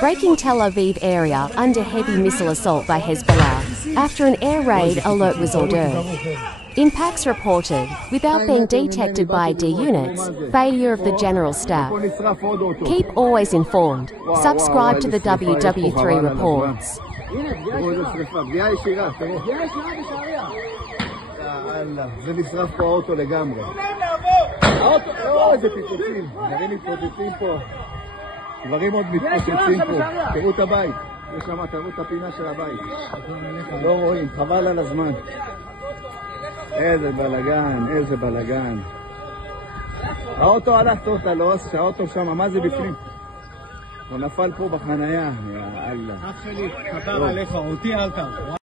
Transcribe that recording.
Breaking Tel Aviv area under heavy missile assault by Hezbollah. After an air raid, alert was ordered. Impacts reported, without being detected by D units, failure of the General Staff. Keep always informed. Subscribe to the WW3 reports. זה נשרף פה האוטו לגמרי. האוטו, איזה פיצוצים. דברים מתפוצצים פה. דברים עוד מתפוצצים פה. תראו את הבית. יש שם, תראו את הפינה של הבית. לא רואים, חבל על הזמן. איזה בלגן, איזה בלגן. האוטו הלך טוטלוס, שהאוטו שם, מה זה בפנים? הוא נפל פה בחנייה. יאללה. אח שלי, כתב עליך, אותי אל תר.